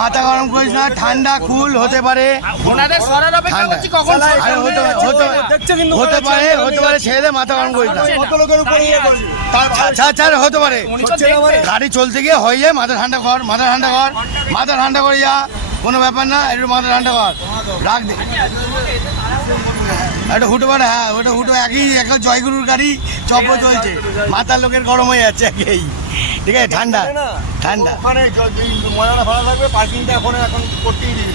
মাথা গরম করিস না, ঠান্ডা কুল হতে পারে, হতে পারে ছেড়ে দে, মাথা গরম করিস না, হতে পারে গাড়ি চলতে গিয়ে হয়ে যায়, মাথা ঠান্ডা কর, মাথা ঠান্ডা করে যা, কোনো ব্যাপার না, একটু মাথা ঠান্ডা কর, রাখ দে একটা হুটো পারে। হ্যাঁ ওটা হুটো একই জয়গুরুর গাড়ি চপ চলছে, মাথার লোকের গরম হয়ে যাচ্ছে একই, ঠিক আছে, ঠান্ডা ওখানে ময়না ভাড়া থাকবে, পার্কিংটা এখন করতেই দিবি,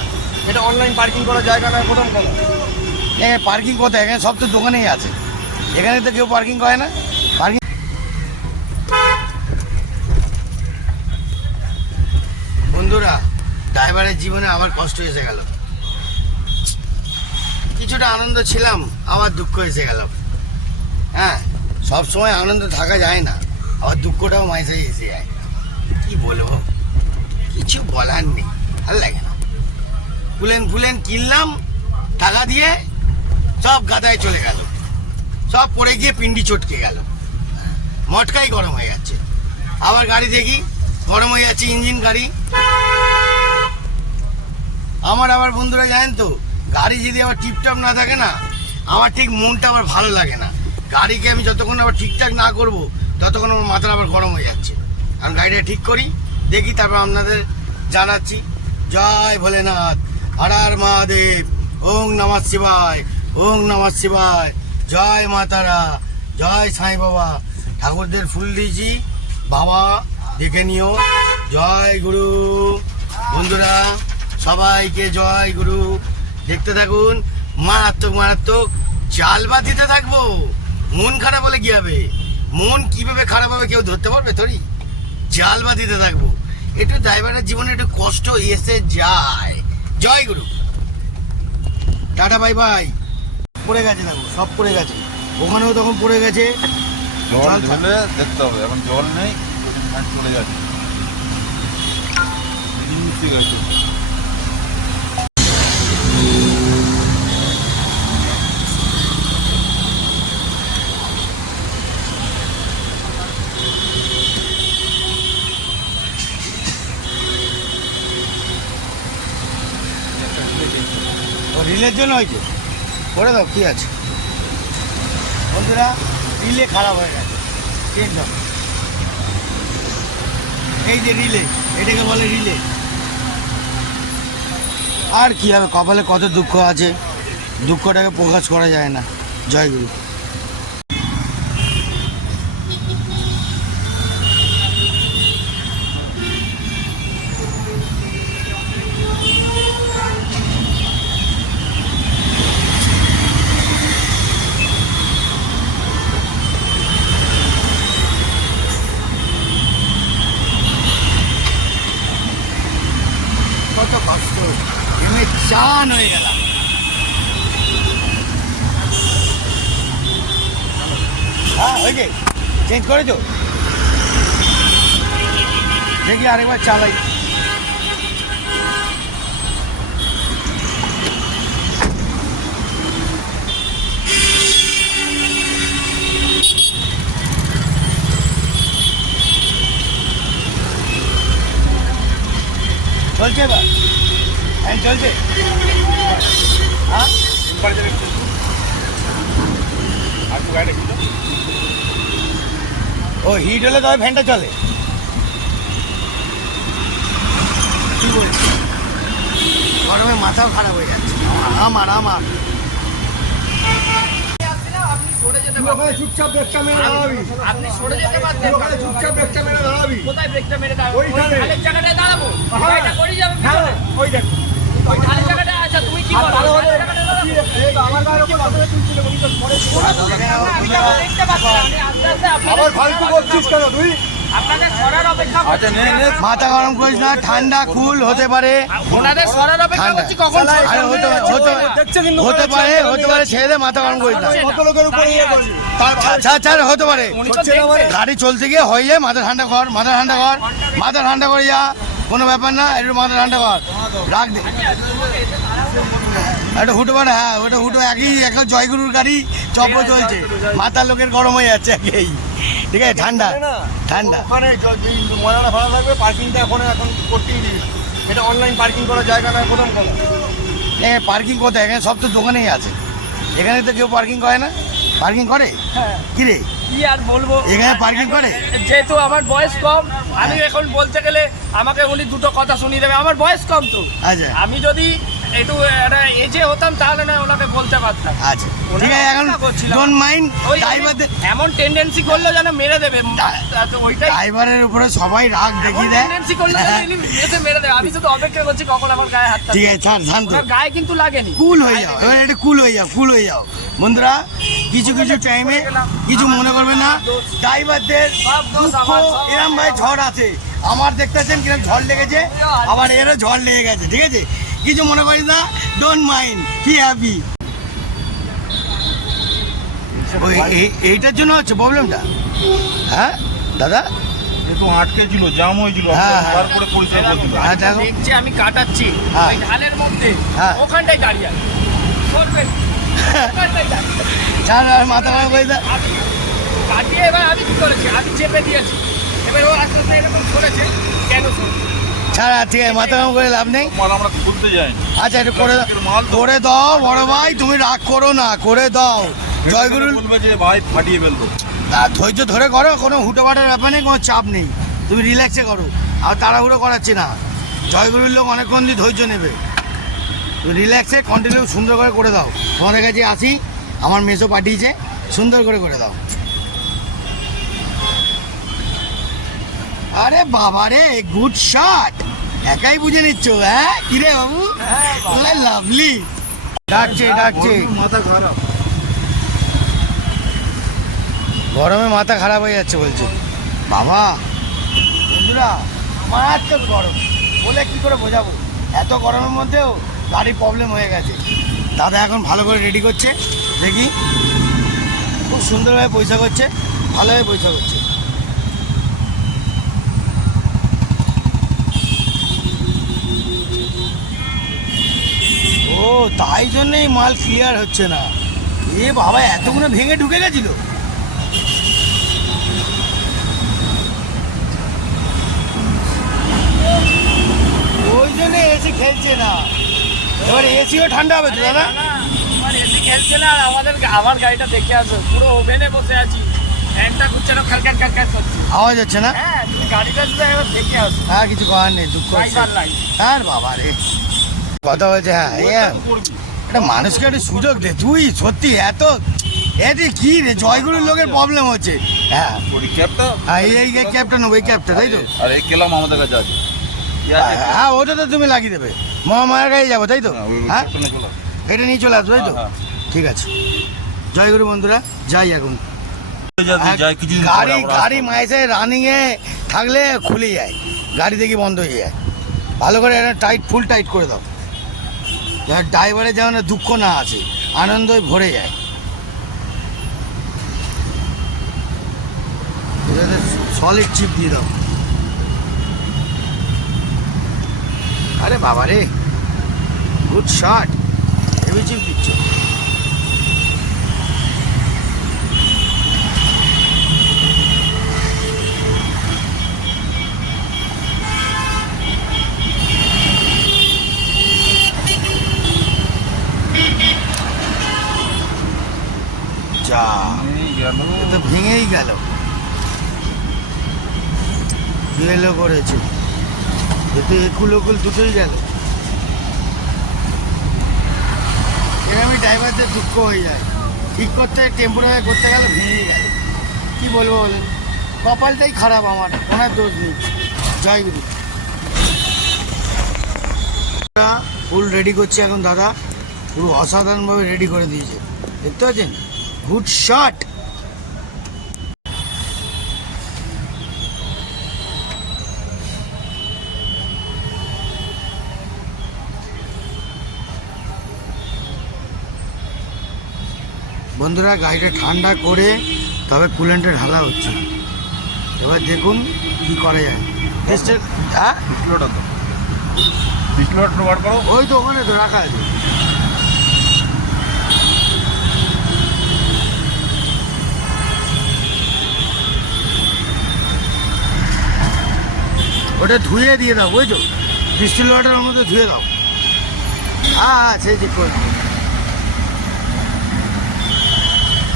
এটা অনলাইন পার্কিং করার জায়গা নয় প্রথম কথা। পার্কিং কোথায়? এখানে সব তো দোকানেই আছে, এখানে তো কেউ পার্কিং করে না। পার্কিং বন্ধুরা, ড্রাইভারের জীবনে আবার কষ্ট এসে গেল, কিছুটা আনন্দ ছিলাম, আবার দুঃখ এসে গেল। হ্যাঁ, সব সময় আনন্দ থাকা যায় না, আবার দুঃখটাও মাঝে এসে যায়। কি বলবো, কিছু বলার নেই, ভালো লাগে না। ফুলেন কিনলাম টাকা দিয়ে, সব গাদায় চলে গেল, সব পড়ে গিয়ে পিন্ডি চটকে গেল, মটকাই গরম হয়ে যাচ্ছে। আবার গাড়ি দেখি গরম হয়ে যাচ্ছে, ইঞ্জিন গাড়ি। আমার আবার বন্ধুরা জানেন তো, গাড়ি যদি আবার টিপটপ না থাকে না, আমার ঠিক মনটা আবার ভালো লাগে না। গাড়িকে আমি যতক্ষণ আবার ঠিকঠাক না করব, ততক্ষণ আমার মাথাটা আবার গরম হয়ে যাচ্ছে। আমি গাড়িটা ঠিক করি, দেখি, তারপর আপনাদের জানাচ্ছি। জয় ভোলেনাথ, হর হর মহাদেব, ওং নমঃ শিবায়, ওং নমঃ শিবায়, জয় মা তারা, জয় সাই বাবা। ঠাকুরদের ফুল দিয়েছি, বাবা দেখে নিও। জয় গুরু। বন্ধুরা সবাইকে জয় গুরু। দেখতে থাকুন, মারাত্মক জালবাতিতে থাকবো। মন খারাপ হলে কি হবে? মন কিভাবে খারাপ হবে কেউ ধরতে পারবে? তোরই জালবাতিতে থাকবো। একটু ড্রাইভারের জীবনে একটু কষ্ট এসে যায়। জয় গুরু, টাটা, বাই বাই। পড়ে গেছে, দেখো সব পড়ে গেছে, ওখানেও তখন পড়ে গেছে। জল ঢেলে দেখতে হবে, এখন জল নেই, চলে যাচ্ছে। রিলের জন্য হয়েছে, করে দাও, কি আছে। বন্ধুরা, রিলে খারাপ হয়ে গেছে, একদম। এই যে রিলে, এটাকে বলে রিলে। আর কি হবে, কপালে কত দুঃখ আছে, দুঃখটাকে প্রকাশ করা যায় না। জয় গুরু। কত কষ্ট, ঘেমে চান হয়ে গেলাম। হ্যাঁ হয়েছে, চেঞ্জ করেছো? দেখি আরেকবার চালাই। চলছে এবার, ফ্যান চলছে। হ্যাঁ ও হিট হলে তবে ফ্যানটা চলে। কি বলছি, গরমে মাথাও খারাপ হয়ে যাচ্ছে আমার। চুপচাপ ব্রেকটা মেরে দাঁড়াবি, আপনি সরে যেতে পারতেন, ওখানে চুপচাপ ব্রেকটা মেরে দাঁড়াবি। কোথায় ব্রেকটা মেরে দাঁড়াবো? ওইখানে খালের জায়গাটায় দাঁড়াবো, হ্যাঁ। এটা করে যাবে হ্যাঁ, পিছনে। ওই দেখ, ওই খালের জায়গাটা। আচ্ছা তুমি কি বলো? খালের জায়গাটায় দাঁড়াবো? আমার গায়ের উপর কতটা তুলছিল বলি তো, পরে আমি তো দেখতে পাচ্ছি না, আমি আস্তে আস্তে আবার ফালতু করছিস কেন তুই? আপনাদের সরার অপেক্ষা করছি। মাথা গরম করিস না, ঠান্ডা কুল হতে পারে, ওনাদের সরার অপেক্ষা করছি, কখন হতে পারে ছেড়ে দে, মাথা গরম করিস না। কত লোকের উপরে ইয়ে করবি? ছাড়, হতে পারে গাড়ি চলতে গিয়ে হয়ে যায়, মাথা ঠান্ডা কর, মাথা ঠান্ডা করে যা, কোনো ব্যাপার না, একটু মাথা ঠান্ডা কর, রাখ দে একটা হুটো পারে। হ্যাঁ ওটা হুটো একই জয়গুরুর গাড়ি চপ চলছে, মাথার লোকের গরম হয়ে যাচ্ছে একই, ঠিক আছে, ঠান্ডা না ঠান্ডা। ওখানে যেই ময়লাটা ভাড়া থাকবে পার্কিংটা এখন করতেই দিবি না। এটা অনলাইন পার্কিং করার জায়গা নয় প্রথম কথা। পার্কিং কোথায়? এখানে সব তো দোকানেই আছে, এখানে তো কেউ পার্কিং করে না। পার্কিং করে হ্যাঁ, কি রে? কি আর বলবো, এখানে পার্কিং করে? যেহেতু আমার বয়স কম, আমি এখন বলতে গেলে আমাকে উনি দুটো কথা শুনিয়ে দেবে। আমার বয়স কম তো, আচ্ছা আমি যদি একটু এজে হতাম তাহলে না ওনাকে বলতে পারতাম। আচ্ছা ঠিক আছে, এখন ডোন্ট মাইন্ড। ওই ড্রাইভারদের, এমন টেন্ডেন্সি করলো যেন মেরে দেবে, তো ওইটাই ড্রাইভারের উপরে সবাই রাগ দেখিয়ে দেয়। টেন্ডেন্সি করলো যেন ইনি এসে মেরে দেবে। আমি শুধু অপেক্ষা করছি কখন আমার গায়ে হাতটা। ঠিক আছে, ছাড়, শান্ত, ওনার গায়ে কিন্তু লাগেনি। কুল হয়ে যাও, এবার একটু কুল হয়ে যাও, কুল হয়ে যাও বন্ধুরা। কিছু কিছু টাইমে কিছু মনে করবে না, ড্রাইভারদের দুঃখ এরম ভাই ঝড় আছে। আমার দেখতেছেন কিরম ঝড় লেগেছে, আবার এরও ঝড় লেগে গেছে, ঠিক আছে? কিছু মনে করি না, ডোন্ট মাইন্ড, কি হ্যাপি। এইটার জন্য হচ্ছে প্রবলেমটা। হ্যাঁ দাদা, একটু আটকে ছিল, জাম হয়েছিল, হ্যাঁ, হ্যাঁ। তারপরে পরিষ্কার করছিল। হ্যাঁ দেখো, দেখছি আমি কাটাচ্ছি হ্যাঁ। ওই ঢালের মধ্যে, হ্যাঁ। ওখানটাই দাঁড়িয়ে আছে। করবেন, ওখানটাই দাঁড়িয়ে আছে। ছাড়, আর মাথা খারাপ হয়ে যায়। আমি কাটিয়ে এবার আমি কি করেছি, আমি চেপে দিয়েছি। এবার ও আস্তে আস্তে এরকম সরেছে, কেন সরেছে? ছাড়, আর ঠিক আছে, মাথা কাম করে লাভ নেই। মাল আমরা খুলতে যাই। আচ্ছা একটু করে দাও বড় ভাই, তুমি রাগ করো না, করে দাও। জয়গুরু বলবে যে ভাই ফাটিয়ে ফেলতো। ধৈর্য ধরে করো, কোনো হুটোপাটার ব্যাপার নেই, কোনো চাপ নেই, তুমি রিল্যাক্সে করো, আর তাড়াহুড়ো করাচ্ছি না। জয়গুরুর লোক অনেকক্ষণ দিয়ে ধৈর্য নেবে, তুমি রিল্যাক্সে কন্টিনিউ সুন্দর করে দাও। তোমাদের কাছে আসি, আমার মেসো পাঠিয়েছে, সুন্দর করে দাও। আরে বাবা রে, গুড শট, একাই বুঝে নিচ্ছ? হ্যাঁ কিরে বাবু, লাভলি। ডাকছে মাথা খারাপ। গরমে মাথা খারাপ হয়ে যাচ্ছে বলছে বাবা। বন্ধুরা, আমার তো গরম বলে কি করে বোঝাবো, এত গরমের মধ্যেও গাড়ির প্রবলেম হয়ে গেছে। দাদা এখন ভালো করে রেডি করছে, দেখি খুব সুন্দরভাবে পয়সা করছে, ভালোভাবে পয়সা করছে। ও তাই জন্যই মাল ক্লিয়ার হচ্ছে না। এ বাবা, এতগুলো ভেঙে ঢুকে গেছিল। ওই জন্য এসি খেলছে না, এবার এসিও ঠান্ডা হবে তো দাদা। আমার এসি খেলছে না, আর আমার গাড়িটা দেখে আসো, পুরো ওভেনে বসে আছি, একটা ঘুরছে না, খালকান করছে। আওয়াজ হচ্ছে না? হ্যাঁ, তুমি গাড়িটা শুধু একবার দেখে আসো। হ্যাঁ কিছু করার নেই, দুঃখ হচ্ছে। Driver line. আর বাবা রে, কথা হয়েছে। হ্যাঁ একটা মানুষকে একটা সুযোগ দে তুই, সত্যি এত এটি কি রে, জয়গুরুর লোকের প্রবলেম হচ্ছে। হ্যাঁ ওই ক্যাবটা হ্যাঁ, এই ক্যাবটা নেবো, এই ক্যাবটা, তাই তো? আর এই কেলাম আমাদের কাছে আছে। হ্যাঁ ওটা তো তুমি লাগিয়ে দেবে, মহামায়ার কাছে যাবো, তাই তো? হ্যাঁ ক্যাপ্টেনে চলে আসো। এটা নিয়ে চলে আসবো, তাই তো? হ্যাঁ, ঠিক আছে, জয়গুরু বন্ধুরা, যাই এখন। যাই কিছুদিন পরে গাড়ি আবার গাড়ি আসবো। মাইসে রানিংয়ে থাকলে খুলে যায়, গাড়ি দেখি বন্ধ হয়ে যায়। ভালো করে এটা টাইট, ফুল টাইট করে দাও, ড্রাইভারের যেমন দুঃখ না আছে, আনন্দই ভরে যায়। সলিড চিপ দিয়ে দাও। আরে বাবা রে, গুড শট, হেভি চিপ দিচ্ছ। যা, এই গেল। এ তো ভেঙেই গেল, গেলো করেছে, এ তো একুল ওকুল দুটোই গেল। এরকমই ড্রাইভারদের দুঃখ হয়ে যায়, ঠিক করতে টেম্পোরারি করতে গেলে ভেঙেই গেল। কি বলবো বলেন, কপালটাই খারাপ আমার, ওনার দোষ নেই। জয়গুরু। ফুল রেডি করছে এখন দাদা, পুরো অসাধারণভাবে রেডি করে দিয়েছে, দেখতে পাচ্ছেন? Good shot. বন্ধুরা, গাড়িটা ঠান্ডা করে তবে কুলেন্টে ঢালা হচ্ছে। এবার দেখুন কি করা যায়। টেস্টের, হ্যাঁ পিছলোটা তো পিছলোটা বার করো। ওই তো ওখানে তো রাখা আছে। ওটা ধুয়ে দিয়ে দাও, বুঝছো? ডিস্টিল ওয়াটারের মধ্যে ধুয়ে দাও। হ্যাঁ সেই ঠিক করে।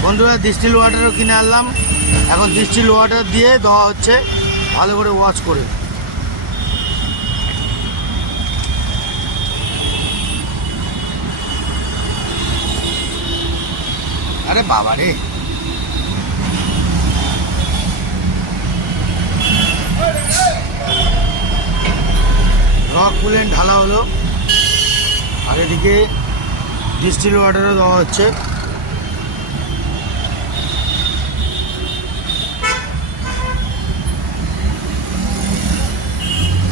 বন্ধুরা ডিস্টিল ওয়াটারও কিনে আনলাম, এখন ডিস্টিল ওয়াটার দিয়ে দেওয়া হচ্ছে ভালো করে ওয়াশ করে। আরে বাবা রে, রক কুলেন্ট ঢালা হলো, আর এদিকে ডিস্টিল ওয়াটারও দেওয়া হচ্ছে।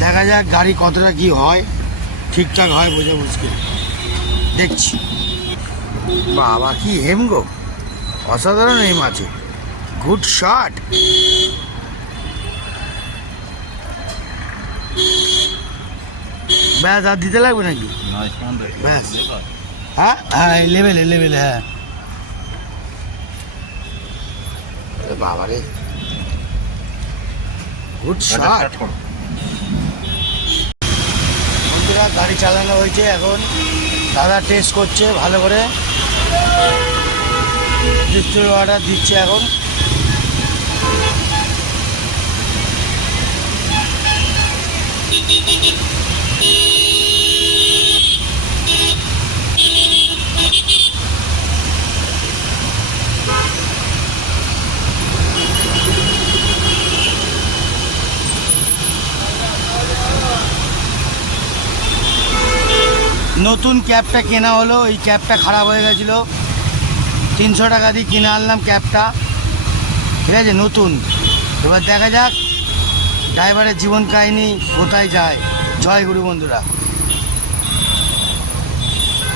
দেখা যাক গাড়ি কতটা কি হয়, ঠিকঠাক হয় বোঝা মুশকিল, দেখছি। বাবা কি হেম গো, অসাধারণ হেম আছে, গুড শট। ব্যাস আর দিতে লাগবে নাকি? ব্যাস, হ্যাঁ হ্যাঁ লেভেলে লেভেলে, হ্যাঁ। বাবা রে, গুড শট। বন্ধুরা গাড়ি চালানো হয়েছে, এখন দাদা টেস্ট করছে ভালো করে, ডিস্টিল ওয়াটার দিচ্ছে এখন। নতুন ক্যাবটা কেনা হলো, এই ক্যাবটা খারাপ হয়ে গেছিলো, 300 টাকা দিয়ে কিনে আনলাম ক্যাবটা, ঠিক আছে, নতুন। এবার দেখা যাক ড্রাইভারের জীবন কাহিনী কোথায় যায়। জয় গুরু বন্ধুরা।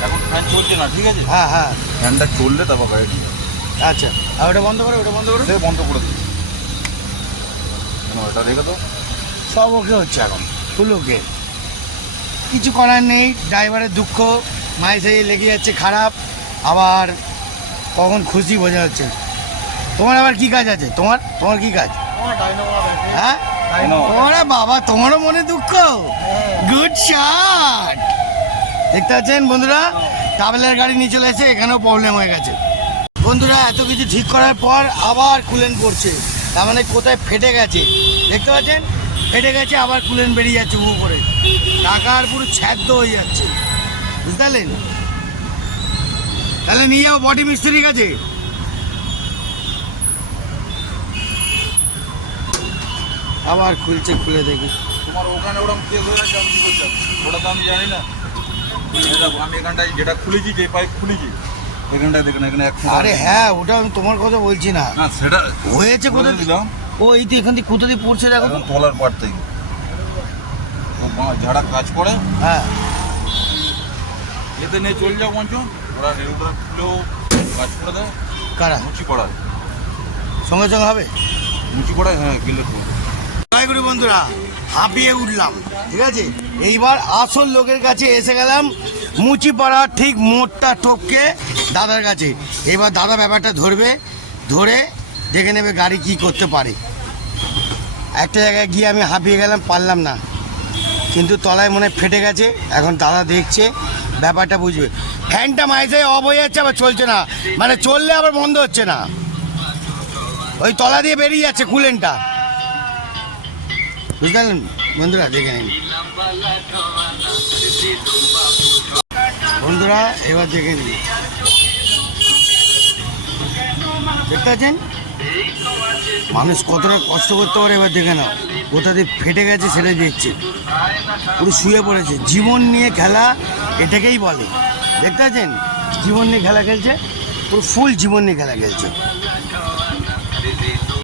এখন ফ্যান চলছে না, ঠিক আছে? হ্যাঁ হ্যাঁ, ফ্যানটা চললে তারপর গাড়ি নিয়ে যাবে। আচ্ছা, আর ওটা বন্ধ করো, ওটা বন্ধ করো, সে বন্ধ করে দিই, এটা রেখে দাও। সব ওকে হচ্ছে এখন, ফুল ওকে, কিছু করার নেই। ড্রাইভারের দুঃখ মাঝে সাঝে লেগে যাচ্ছে খারাপ, আবার কখন খুশি বোঝা যাচ্ছে। তোমার আবার কি কাজ আছে? তোমার তোমার কি কাজ? হ্যাঁ ওরে বাবা, তোমারও মনে দুঃখ, গুড শট। দেখতে পাচ্ছেন বন্ধুরা, ট্রাভেলার গাড়ি নিয়ে চলে এসে এখানেও প্রবলেম হয়ে গেছে। বন্ধুরা এত কিছু ঠিক করার পর আবার কুলেন পড়ছে, তার মানে কোথায় ফেটে গেছে, দেখতে পাচ্ছেন ফেটে গেছে, আবার কুলেন বেরিয়ে যাচ্ছে উবু করে, টাকার পুরো ছ্যাদ্য হয়ে যাচ্ছে, বুঝতে পারলেন? তাহলে নিয়ে যাও বডি মিস্ত্রির কাছে। আবার খুলছে, খুলে দেখি। তোমার ওখানে ওরকম কেস হয়ে গেছে, আমি কি করছি? ওটা তো আমি জানি না। আমি এখানটায় যেটা খুলেছি, যে পাইপ খুলেছি এখানটায় দেখেন, এখানে এক। আরে হ্যাঁ, ওটা আমি তোমার কথা বলছি না, না সেটা হয়েছে কোথা দিলাম। ও এই তো এখান থেকে কোথা দিয়ে পড়ছে দেখো তো। তলার পাট থেকে যারা কাজ করে, হ্যাঁ এতে নিয়ে চলে যাও মঞ্চ, ওরা রেগুলার খুলেও কাজ করে দেয়। কারা মুচি পড়ায়, সঙ্গে সঙ্গে হবে, মুচি পড়ায়, হ্যাঁ গেলে তো। জয় গুরু বন্ধুরা, হাঁপিয়ে উঠলাম, ঠিক আছে। এইবার আসল লোকের কাছে এসে গেলাম, মুচি পড়া ঠিক মোটটা টপকে দাদার কাছে। এবার দাদা ব্যাপারটা ধরবে, ধরে দেখে নেবে গাড়ি কি করতে পারে। একটা জায়গায় গিয়ে আমি হাঁপিয়ে গেলাম, পারলাম না, কিন্তু তলায় মনে হয় ফেটে গেছে। এখন দাদা দেখছে, ব্যাপারটা বুঝবে। ফ্যানটা মাইসে অফ হয়ে যাচ্ছে, আবার চলছে না, মানে চললে আবার বন্ধ হচ্ছে না, ওই তলা দিয়ে বেরিয়ে যাচ্ছে কুলেনটা, বুঝতে পারলেন বন্ধুরা? দেখে নিন বন্ধুরা, এবার দেখে নিন, দেখতে পাচ্ছেন মানুষ কতটা কষ্ট করতে পারে। এবার দেখে নাও কোথা দিয়ে ফেটে গেছে, সেটা দেখছে, পুরো শুয়ে পড়েছে। জীবন নিয়ে খেলা এটাকেই বলে, দেখতে পাচ্ছেন? জীবন নিয়ে খেলা খেলছে, পুরো ফুল জীবন নিয়ে খেলা খেলছে।